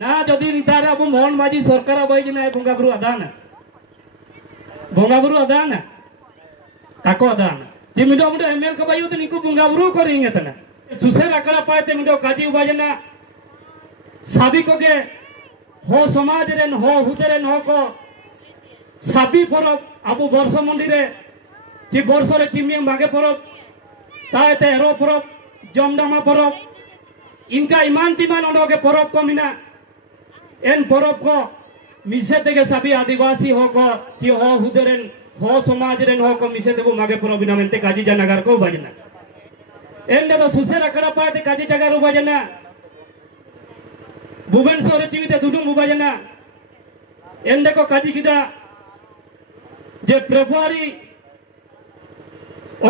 ना जदि नितार अब मोहन माझी सरकार बई ना बोंगा बुरु अदाना बोंगा बुरु अदाना काको अदाना जे मिडो मिडो एमएल का बायु तो निको बोंगा बुरु करेंगे तना सुसेर अकड़ा पाते मिडो काजी उबाजना साबी को के हो समाज रेन हो हुदरेन हो को साबी परब अबु वर्ष मंदिरे जे वर्ष रे चिमियं मागे परब ताते एरो परब जमदामा परब इनका ईमान तिमान ओडोगे परब को मिना एन परब को मिसे तेगे सभी आदिवासी हो को ची हो हुदरेन हो समाज रेन हो को मिसे तेगो मागे परब बिना मेंते काजी जानगर को बजना एन दे तो सुसेर अकड़ा पाते काजी जगर बजना भुवनेश्वर चिविते दुडुम बजना एन देखो काजी किदा जे फेब्रुआरी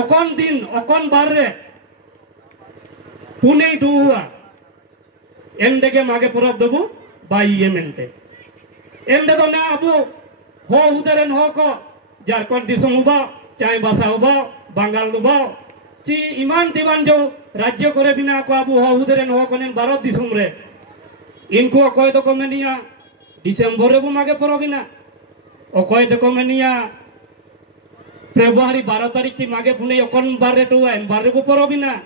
अकन दिन अकन बार रे पुणे दुआ एन देखे मागे परब देबो बाई ये मेंते एम दे तो ना अबो हो उदरन हो को झारखंड दिसम उबा चाय भाषा उबा बंगाल उबा ची ईमान दीवान जो राज्य करे बिना को अबो हो उदरन हो कोने भारत दिसम रे इनको अकोय तो कमेनिया डिसेंबर रे बो मागे परबिना अकोय तो कमेनिया फेब्रुआरी 12 तारीख की मागे पुणे अकन बार रे तो एन बार रे बो परबिना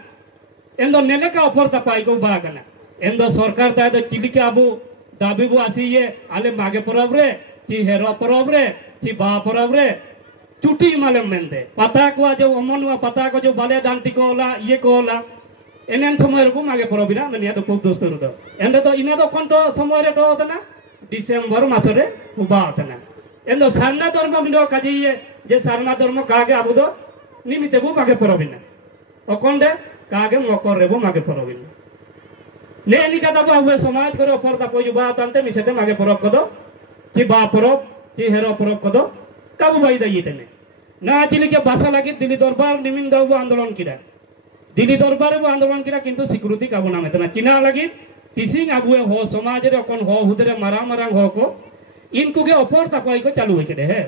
एन दो नेले का ऑफर ता पाई को बागना एन दो सरकार ता तो चिलिके अबो दाबी बो आसी ये आले मागे परब रे ची हेरो परब रे ची बा परब रे चुटी माले मेंदे पता को जो अमनुआ पता को जो बाले डांटी को होला ये को होला एनेन समय रे मागे परबिना मेनिया तो खूब दोस्त रो एंदे तो इना तो कोन तो समय रे तो होतना डिसेंबर मास रे उबा होतना एंदो सारना धर्म मिडो काजी ये जे सारना धर्म कागे आबो दो निमिते बो मागे परबिना अकोंडे कागे मकर रे बो मागे परबिना ने निकाता बा हुए समाज करे परदा पोजुबा तंते मिसेते मागे परब कदो ची बा परब ची हेरो परब कदो काबू बाई दयितने ना चिली के भाषा लगी दिल्ली दरबार निमिन दाबो आंदोलन किरा दिल्ली दरबार बो आंदोलन किरा किंतु सिक्योरिटी काबू नामे तना चिना लगी तिसिंग आबुए हो समाज रे कोन हो हुदरे मारा मारांग हो को इनको के अपर तपाई को चालू होके दे है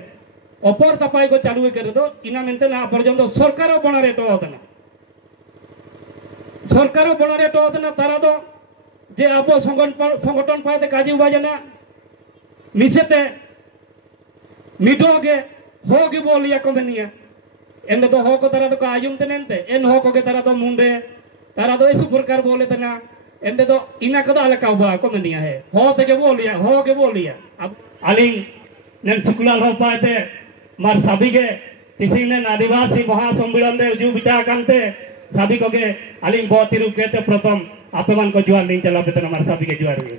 अपर तपाई को चालू होके दो इना मेंते ना पर्यंत सरकार बनारे तो होतना सरकार बनारे तो होतना तारा दो जे अब संगठन पाते काजी उबाजना मिसेते मिडोगे होगे बोलिया को बनिया एंड तो हो को तारा तो आयुम तनेंते एन हो को के तारा तो मुंडे तारा तो इस प्रकार बोले तना एंड तो इना कदा अलका उबा को बनिया है हो ते बोलिया हो के बोलिया अब अलिंग नन शुक्लाल हो पाते मार सभी के किसी ने आदिवासी महासम्मेलन रे उजु बिटा कांते सभी को के अलिंग बहुत रूप कहते प्रथम आपमान को जुआर नहीं चला बेतन हमारे सभी के जुआर हुए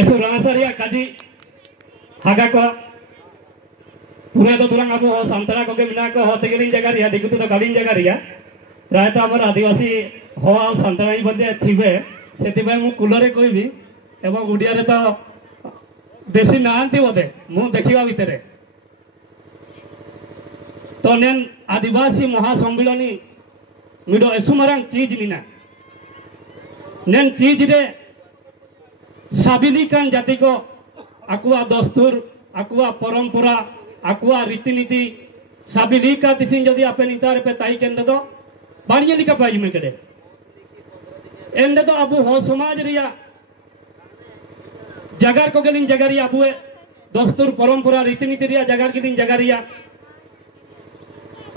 ऐसो रासरिया काजी हागा को पूरा तो तुरंग अब हो संतरा को के बिना को होते के जगह रिया दिखु तो गाड़ी जगह रिया प्राय तो हमर आदिवासी हो संतरा ही बंदे थिबे सेति भाई मु कुलरे कोई भी एवं गुडिया रे तो बेसी नांती बोदे मु देखिवा भितरे तो नेन आदिवासी महासम्मेलनी मिडो एसुमरंग चीज मिना नेन चीज रे साबिलिकान जाति को अकुआ दस्तूर अकुआ परंपरा अकुआ रीतिनीति साबिलिका तिसिंग जदि आपे नितार पे ताई केंद्र दो बाणिया लिका पाई में केडे एंडे तो अबु हो समाज रिया जगार को गेलिन जगारिया अबुए दस्तूर परंपरा रीतिनीति रिया जगार गेलिन जगारिया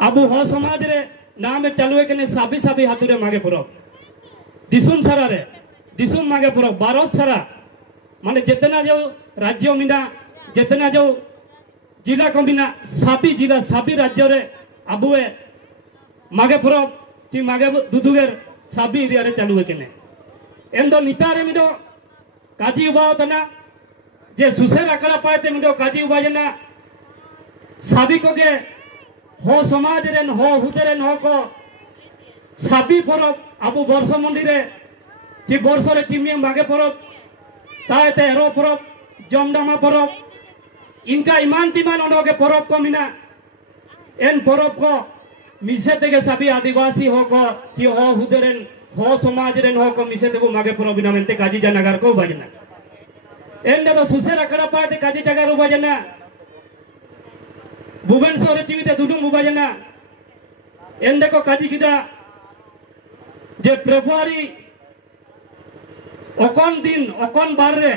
अबु हो समाज रे नाम चालू के साबी साबी हाथुरे मागे परब दिसुम सारा रे दिसुम मागे परब भारत सारा माने जितना जो राज्य मिना जितना जो जिला को मिना साबी जिला साबी राज्य रे अबुए मागे परब ची मागे दुदुगेर साबी एरिया रे चालू के एंदो नितारे मिडो काजी उबावतना जे सुसेर अकड़ा पाते मिडो काजी उबाजना साबी को के हो समाज रेन हो हुदरेन हो को साबी परब अबु वर्ष मंदिरे ची वर्ष रे चिमियं मागे परब ताते हेरो परब जमदामा परब इनका ईमान तिमान ओडोगे परब को मिना एन परब को मिसे तेगे सभी आदिवासी हो को ची हो हुदरेन हो समाज रेन हो को मिसे तेगो मागे परब बिना मेंते काजी जानगर को बजना एन दे तो सुसेर अकड़ा पाते काजी जगर बजना भुवनेश्वर चिविते दुडुम बजना एन देखो काजी किदा जे फेब्रुआरी অকন দিন অকন বারে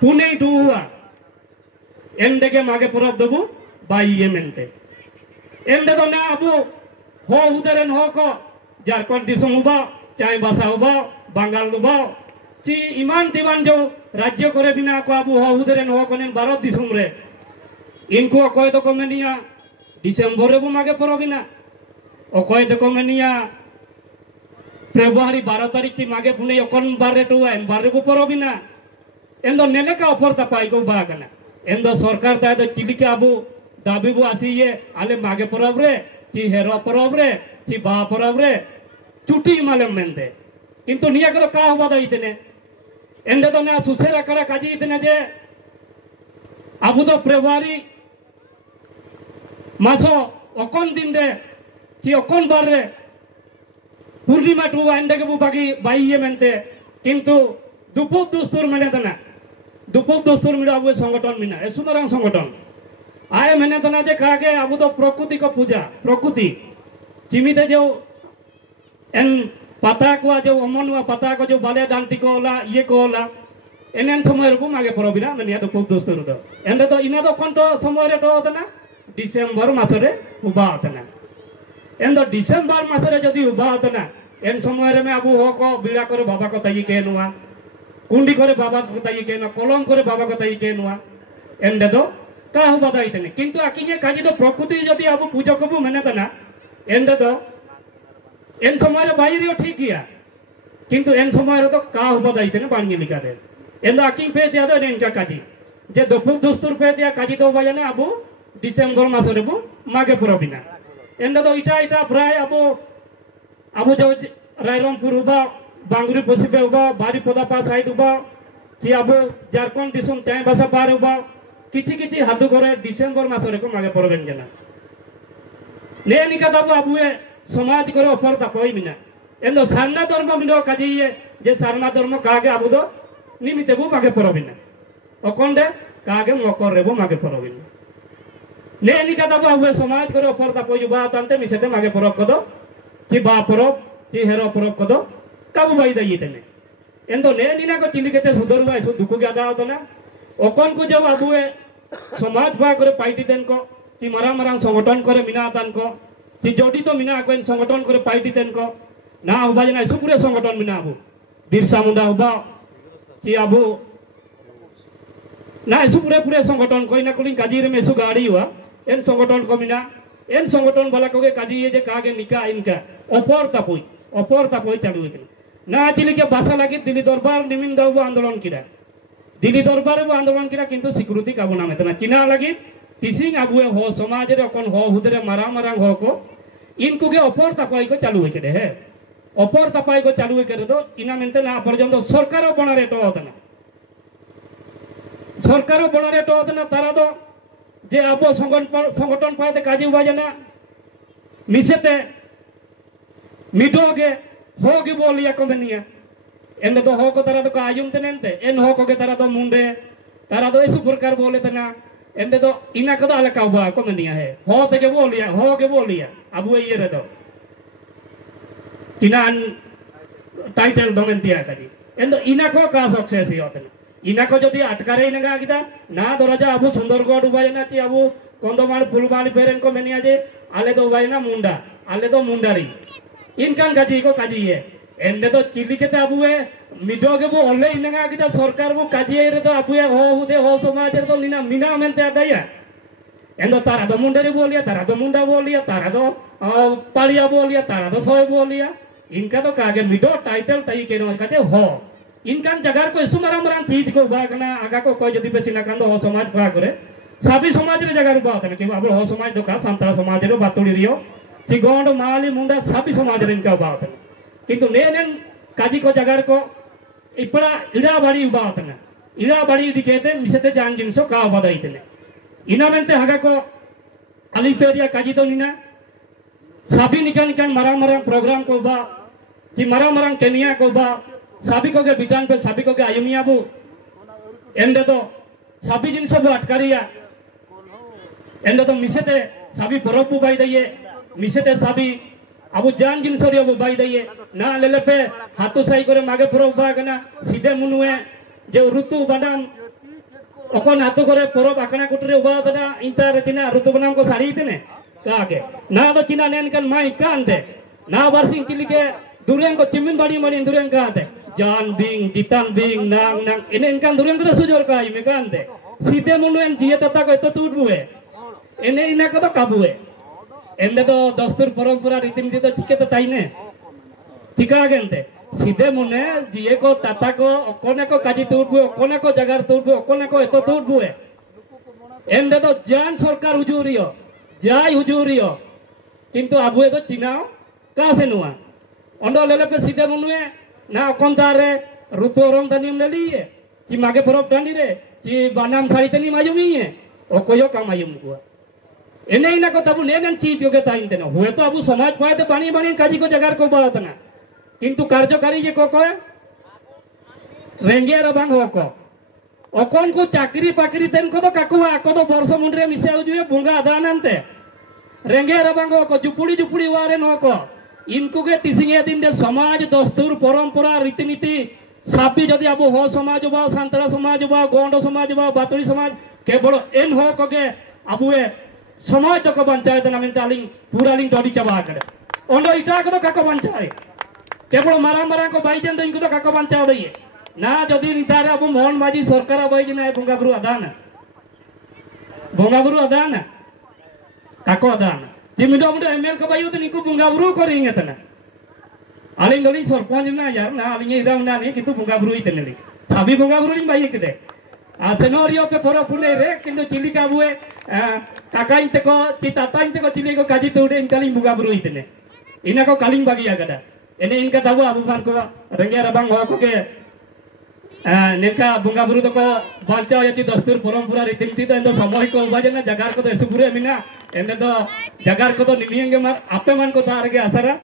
পুনে ডুয়া এন্ডেকে মাগে পরব দেবু বাইয়ে মেনতে এন্ডে তো না আবু हो उधरन हो को झारखंड दिसम उबा चाय भाषा उबा बंगाल उबा ची ईमान दीवान जो राज्य करे बिना को अबू हो उधरन हो कोने भारत दिसम रे इनको कोई तो कमेनिया डिसेंबर रे मागे परो बिना ओ कोई तो कमेनिया फेब्रुआरी 12 तारीख की मागे पुने यकन बारे टू एन बारे को परो बिना एंदो नेले का ऑफर ता पाई को बा कना एंदो सरकार ता तो चिली के अबू दाबी बु आसीए आले मागे परब रे ची हेरो परब रे ची बा परब रे चुटी मालम मेंदे किंतु निया को का हुआ दा इतने एंदे तो ना सुसेरा करा काजी इतने जे अबू तो फेब्रुआरी मासो अकन दिन दे ची अकन बार रे पूर्णिमा टू एंडे के बाकी बाइये मेंते किंतु दुपुप दुस्तुर मेने तना दुपुप दुस्तुर मिला अबू संगठन मिना ए सुमरांग संगठन आए मैंने तो ना जे कहा के अब तो प्रकृति को पूजा प्रकृति चिमिते जो एन पता को जो अमन हुआ पता को जो बाले डांटी को होला ये को होला एनएन समय रे को मागे परबिना मैंने तो खूब दोस्त रो एंडे तो इना तो कोनतो समय रे तो होतना डिसेंबर मास रे उबा होतना एन तो डिसेंबर मास रे जदी उबा होतना एन समय रे में अबू हो को बिड़ा करे बाबा को ताई के नुआ कुंडी करे बाबा को ताई के न कलम करे बाबा को ताई के नुआ एंडे तो का हुआ दा इतने किंतु आकिजे काजी तो प्रकृति जदी अब पूजा को मेने तना एंडे तो एन समय रे बाइरियो ठीक गया किंतु एन समय रे तो का हुआ दा इतने बांगी लिखा दे एंडो आकिं पे दिया दो एन का काजी जे दोपुक दुस्तुर पे दिया काजी तो बायने अब डिसेंबर मास रे बु मागे पुरबिना एंडे तो इटा इटा प्राय अब जो रायरंगपुर उबा बांगुरी पसिबे उबा बारी पदापा साइड उबा ची अब झारखंड दिसम चाय भाषा पार उबा किछि किछि हाथु करे डिसेंबर मास रे को मागे परबेन जना ने निका दाबु अबुए समाज करे ऑफर ता कोई मिना एंदो सारना धर्म मिनो काजिए जे सारना धर्म कागे अबु दो निमिते बु मागे परबिना ओकोंडे कागे मकर रे बु मागे परबिना ने निका दाबु अबुए समाज करे ऑफर ता कोई बा तांते मिसेते मागे परब कदो ची बा परब ची हेरो परब कदो काबु बाई दई तने एंदो ने निना को चिली केते सुधरवा सु दुकु गादा होतना ओकोन को जब अबुए समाज भा करे पाइटी देन को ची मरांग मरांग संगठन करे मिना तान को ची जोडी तो मिना कोन संगठन करे पाइटी देन को ना उबा जना सुपुरे संगठन मिना अबु बिरसा मुंडा उबा ची अबु ना सुपुरे पुरे संगठन कोई ना कोलिन काजी रे मेसु गाड़ी हुआ एन संगठन को मिना एन संगठन वाला को के काजी ये जे कागे निका इनका ऑफर तापोई चालू है ना चिली के भाषा लगी दिल्ली दरबार निमिन दाऊ आंदोलन किरा दिल्ली दरबार में आंदोलन किया किंतु सिक्योरिटी काबू नाम है चिना लगी तिसिंग अबुए हो समाज रे कोन हो हुदरे मारा मारांग हो को इनको के अपर तपाई को चालू है है अपर तपाई को चालू है करे तो इना मेंते ना पर्यंत सरकार बना रेटो होतना सरकार बना रेटो होतना तारा तो जे अबो संगठन पाते काजी बाजना मिसेते मिडोगे होगे बोलिया को बनिया एंड तो हो को तारा तो आयुम तनेंते एन हो को के तारा तो मुंडे तारा तो ऐसे प्रकार बोले तना एंड तो इना कदा अलग का को मनिया है हो ते के बोलिया अब वो ये रे तो चिनान टाइटल दोमेंतिया कदी एंड इना को का सक्सेस ही होतन इना को जदी अटकारे इनगा किता ना दरजा अबु सुंदरगढ़ उबायना ची अबु कोंदोमाल फुलबाणी पेरेन को मनिया जे आले तो उबायना मुंडा आले तो मुंडारी इनकान काजी को काजी है एंडे तो चिली के अबुए मिडो के वो ओले इनगा किता सरकार वो काजी रे तो अबुए हो हुदे हो समाज रे तो लीना मिना मेंते आदाया एंडो तारा तो मुंडे रे बोलिया तारा तो मुंडा बोलिया तारा तो पालिया बोलिया तारा तो सोय बोलिया इनका तो कागे मिडो टाइटल तई के नो काते हो इनकान जगह को सुमरा मरा चीज को बागना आगा को कोई जदी बेसिना कांदो हो समाज बा करे सभी समाज रे जगह बात है कि अब हो समाज तो का संतरा समाज रे बातुड़ी रियो चिगोंड माली मुंडा सभी समाज रे इनका बात है किंतु नेन काजी को जगह को इपड़ा इड़ा बड़ी बात ना इड़ा बड़ी दिखेते मिसते जान जिनसो का बदाइतने इना मेंते हगा को अलीपेरिया काजी तो निना सभी निकान निकान मरांग मरांग प्रोग्राम को बा जी मरांग मरांग केनिया को बा सभी को के बिटान पे सभी को के आयुमिया बु एंडे तो सभी जिन सब अटकारिया एंडे तो मिसते सभी परब बाई दइए मिसते सभी अब जान जिन सरिया बाई दइए ना ले पे हाथू साई करे मागे परब बागना सीधे मुनुए जे ऋतु बादाम ओकन हाथू करे परब आकना कुटरे उबा दना इंता रचिना ऋतु बादाम को साड़ी इतने कागे ना तो चिना नेन kan mai kan de na barsing cilike dureng ko cimin badi mani dureng ka de jan bing jitan bing nang nang inen kan dureng ko sujor kai me kan de सीधे मुनुएन जिये तता को तो टूट बुए एने इने को तो काबुए एंदे तो दस्तूर परंपरा रीतिनीति तो चिके तो ताइने चिका गेंते सीधे मुने जिये को तता को कोने को काजी टूट बुए कोने को जगार टूट बुए कोने को तो टूट बुए एंदे तो जान सरकार हुजूरियो जाय हुजूरियो किंतु अबुए तो चिनाओ का से नुआ ओंडो लेले पे सीधे मुनुए ना कोंतारे रुतोरम तनिम लेलिए कि मागे परब डांडी रे कि बानाम साड़ी तनी मायुमी है ओ कोयो का मायुम को एने इना को तबु नेनन चीज योगे ताइन तेनो हुए तो अबु समाज पाए तो बानी बानी काजी को जगार को बातना किंतु कार्यकारी जे को रेंगे रबांग हो को ओकोन को चाकरी पाकरी तेन को तो काकुआ को तो वर्ष मुंडरे मिसे जुए बुंगा दानंते रेंगे रबांग हो को जुपुड़ी जुपुड़ी वारे नो को इनको के तिसिंगे दिन दे समाज दस्तूर परंपरा रीतिनीति सापी जदि अब हो समाज बा सांतरा समाज बा गोंड समाज बा बातुरी समाज केवल एन हो के अबुए समाज तक पंचायत ना मिलता लिंग पूरा लिंग डोडी चबा करे ओंडो इटा को तो काको पंचायत केवल मारा मारा को बाइजन दिन को तो काको पंचायत दइए ना जदि नितारे अब मोहन माजी सरकार बाइज ना बुंगा गुरु अदान काको अदान जिमिडो मुडो एमएल को बायु तो निको बुंगा गुरु करेंगे तना आलिंग दलिंग सरपंच ना यार ना आलिंग इराम ना नहीं किंतु बुंगा बुरु इतने नहीं सभी बुंगा बुरु लिंग बाई किदे सेनोरियो पे फरो पुने रे किंतु चिली का बुए काका इंते को चिताता इंते को चिली को काजी तोड़े इनका लिंग बुंगा बुरु इतने इना को कालिंग बागी आगदा एने इनका ताबु अबु फान को रेंगे रबांग हो को के नेका बुंगा बुरु तो को बांचा यति दस्तूर परंपरा रीतिनीति तो एंदो समय को उबाजना जगार को तो एसुपुरे मिना एंदे तो जगार को तो निमियंगे मार आपे मान को तारगे आसरा